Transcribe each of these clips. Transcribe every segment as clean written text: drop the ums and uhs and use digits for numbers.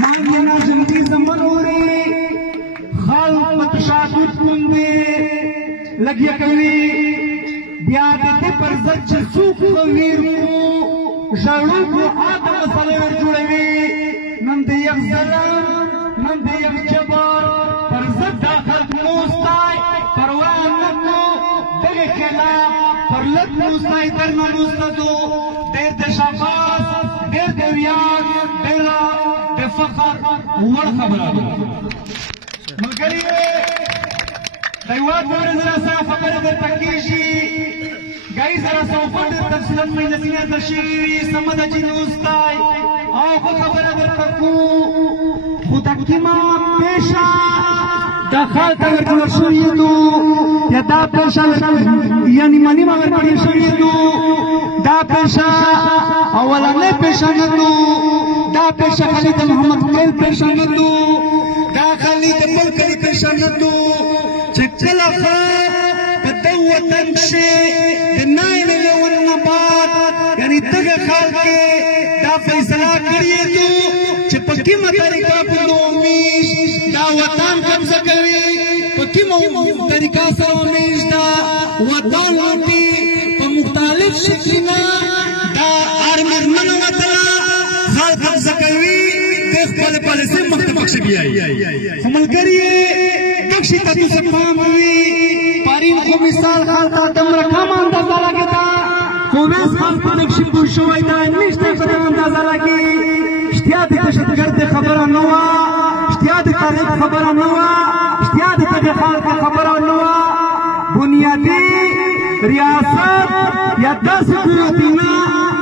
مانگی ناجندی زمنوری خلق تشادد کندے لگیا کوي بیا دې پر ځد چې څوک غویر کو ژړو کو آدم مسلې ور جوړوي نن دې یک ظلم نن دې یک جبر پر ضد دا خلق موستای پروا نه کو دغه خلاف پر لږ موستای در نه موستدو ډېر د شاباس ډېر د ویاړ ډېر د فخر وړ خبره ده ملګري دایوات ورځ سره خبره درته کېږي ګایي سره سوفا ډېر تفصیلا مجلسونه تشریح سمه ده چې نوستای او خو خبره درته کوو خو تقدیمه پیشه دا خلک ورکړل شوي دو یا دا پیشه یعنې منیمه ورکړل شوي دو دا پیشه اولنۍ پیشه نه دو دا پیشه خالي د محمد خلیل پیشه نه دو دا خالي د بل کلي پیشه نه دو چې کله خو په دغه وطن کښې د 9 میلیون نه بعد یعنې دغه خلک دا فیصله کړې دو چې په کومه طریقه په نومیش دا وطن قبضه کوي په کومه طریقه سره ومیش دا وطن لوټي په مختلف شکلونه دا ارمنو وطنه خلک قبضه کوي د خپلې پالیسۍ مخته پکښې بیایي خو ملګري دغ شي ته تاسو پام وي پرین خو مثال خلک دومره کمه اندازه لګېده خو اوس خلک په دغ شي پوه شوی دی نشته په دغه اندازه لګي اشتیا د دهشتګرد خبره نه وه اشتیا د تاریخ خبره نه وه اشتیا د دغې خلک خبره نه وه بنیادي ریاست یا داسې قوتونه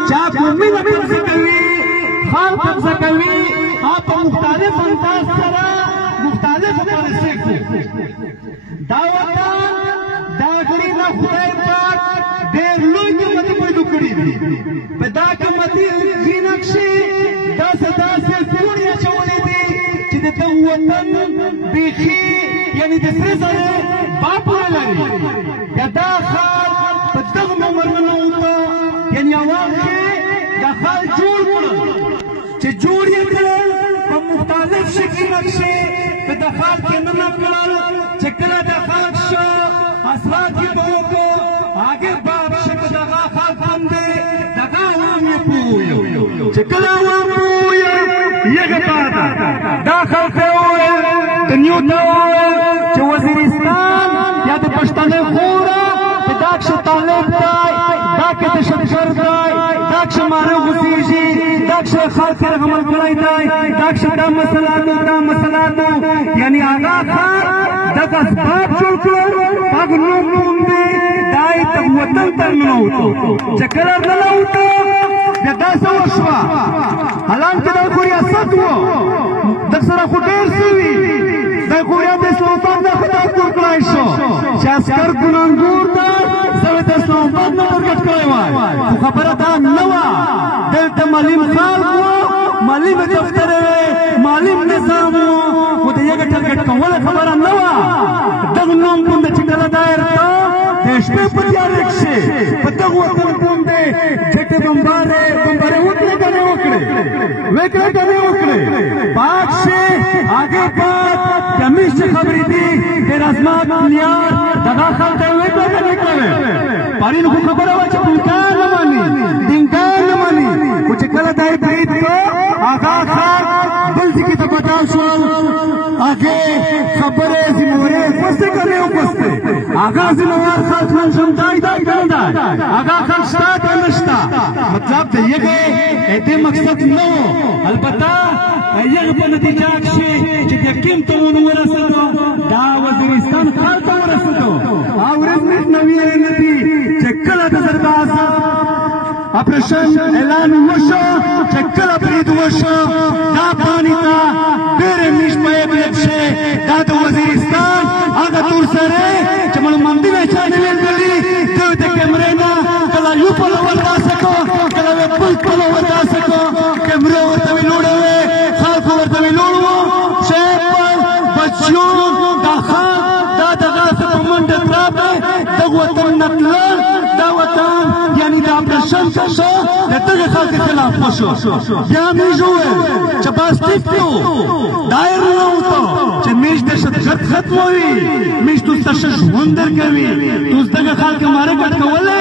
چې قومونه قبضه کوي خلک قبضه کوي او په مختلف انداز سره مختلف پالیسۍ کوي دا وطن دا غړي نه خدای پاک ډېر لوی قیمتي پیدا کړي دي په دا قیمتي خینه کښې داسې پوړې اچولې دي چې د دغه وطن بیخي یعنې د سرې زرو باپ نه لري یا دا خلک په دغه ممرونو ته یعنې اول کې دا خلک جوړ کړل چې جوړ یې کړل په مختلف شکلونه کښې په د خلک یې نه کړل چې کله د خلک شو اصلاحات یې به وکړو هغې باب شي په دغه خلک باندې دغه عوام یې پوهویو چې کله عوام پوهویو یغه پاته دا خلک یې وویل د نیو ته وویل چې وزیرستان یا د پښتنې خوره په دا کښې طالب دی دا کې دهشتګرد دی دا کښې ماره غوسېږي دا کښې خلک یې رغمل کړی دی دا کښې دا مسله ده دا مسله ده یعنې هغه خر دغه اسباب جوړ کړل په هغه نوم باندې دا یې د وطن ته ننوتو چې کله ننوتو بیا داسې وشوه حالانکې دا خو ریاست و دغ سره خو ډېر څه وي دا خو بیا د اسلام آباد نه خطاب جوړ کړی شو چې عسکر ګناهګور دی زه د اسلام آباد نه ټارګټ کړی وای خو خبره دا نه وه دلته معلم خلک وو معلم دفتر وی معلم نظام وو خو د یوه ټارګټ کوله خبره نه وه دغه نوم باندې چې کله دایر ته د شپې په تیارې کښې په دغه وطن باندې جټې بمبارې وکړې که نه وکړې وکړې که نه وکړې پاک شي هغې بعد د امیر چې خبرې دي ډېر ازمات لیار دغه خلک ته یې وکړې که نه کړې پرین خو خبره وه چې پنکار نه مني دینکار نه مني خو چې کله دا یې برید کړه هغه خلک بل ځای ته پټاو شول هغې خبرې ذمهوارۍ وکړې که نه وکړې هغه ذمهوار خلک نن ژوندی دی که نه دی هغه خلک شته که نه شته مطلب د یغې دې مقصد نه و البته یغې په نتیجه کښې چې د کیم ته ورسېدو دا وزیرستان ښار ته ورسېدو او رسمیت نوي یې نه دي چې کله د زرباز اپریشن اعلان وشو چې کله برید وشو دا پاني ته ډېرې میش په یې بلد دا د وزیرستان هغه تور سرې چې مړوندونه یې چا نه لیدلي ده د کیمرې نه کله یو پلو ورداسې کړو کله یې بل پلو ورداسې کړو کیمرې ورته ویلوړې وې خلکو ورته ویلوړ وو شیخ بچیو دا خلک دا دغه څه په منډه تراب دی دغه وطن نه تلل دا وطن یعنې د اپریشن شو د دغې خلکو خلاف وشو بیا موږ وویل چې بس ټیک ته دایر نه وته چې میش د شدت ختموي میش تو ستاسو ژوند درکوي توس دغه خلک ماره کټ کوله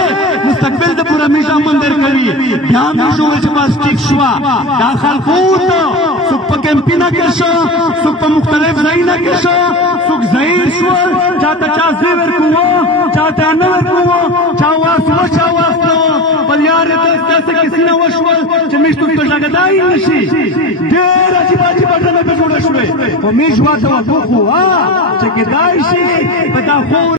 مستقبل د پورا میش امن درکوي بیا موږ شو چې بس ټیک شو دا خلکو ته څوک په کمپینا کې شو څوک په مختلف ځایونو کې شو څوک ځای شو چاته چا زیور کوو چاته نه ورکوو چا واسو چا واسو بل یار داسې کسی نه وشول چې میش تو په ځګدای نشي ډېر عجیب عجیب ډول په جوړ شوې او میش واته وکړو چې کېدای شي په دا خو